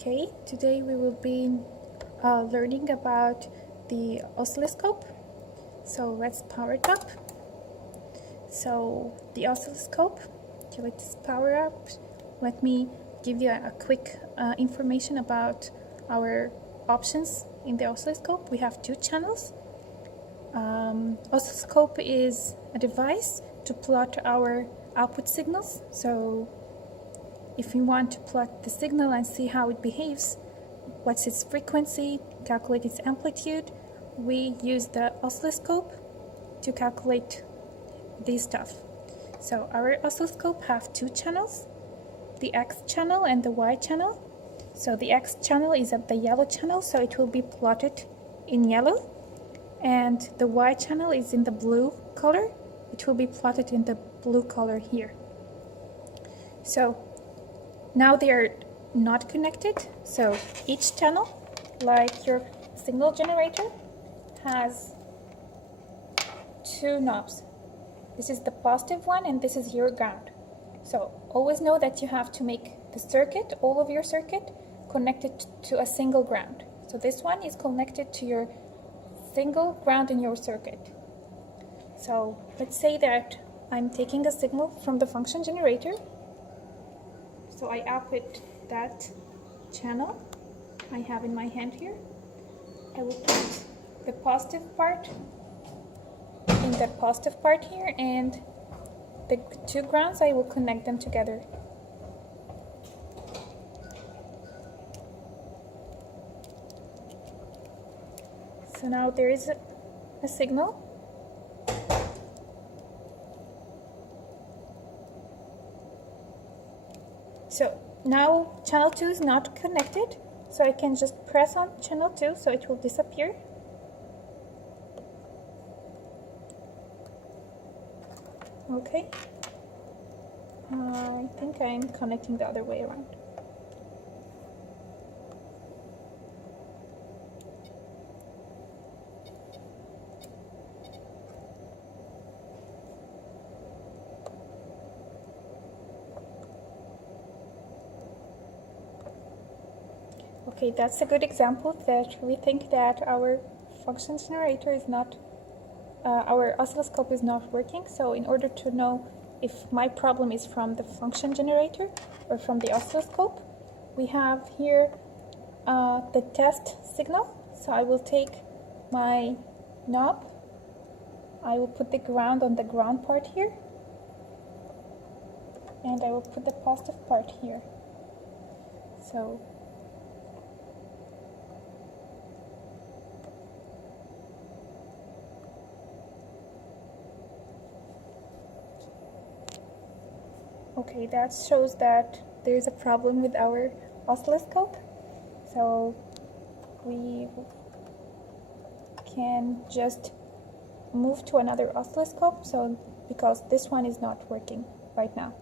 Okay, today we will be learning about the oscilloscope. So let's power it up. So the oscilloscope, okay, let's power up. Let me give you a quick information about our options in the oscilloscope. We have two channels. Oscilloscope is a device to plot our output signals. So if you want to plot the signal and see how it behaves, what's its frequency, calculate its amplitude, we use the oscilloscope to calculate this stuff. So our oscilloscope have two channels, the X channel and the Y channel. So the X channel is at the yellow channel, so it will be plotted in yellow, and the Y channel is in the blue color. It will be plotted in the blue color here. So now they are not connected, so each channel, like your signal generator, has two knobs. This is the positive one and this is your ground. So always know that you have to make the circuit, all of your circuit, connected to a single ground. So this one is connected to your single ground in your circuit. So let's say that I'm taking a signal from the function generator. So I output that channel I have in my hand here. I will put the positive part in the positive part here, and the two grounds, I will connect them together. So now there is a signal. So now channel 2 is not connected, so I can just press on channel 2 so it will disappear. Okay, I think I'm connecting the other way around. Okay, that's a good example that we think that our function generator is not, our oscilloscope is not working. So in order to know if my problem is from the function generator or from the oscilloscope, we have here the test signal. So I will take my knob, I will put the ground on the ground part here, and I will put the positive part here. So okay, that shows that there is a problem with our oscilloscope. So we can just move to another oscilloscope, so because this one is not working right now.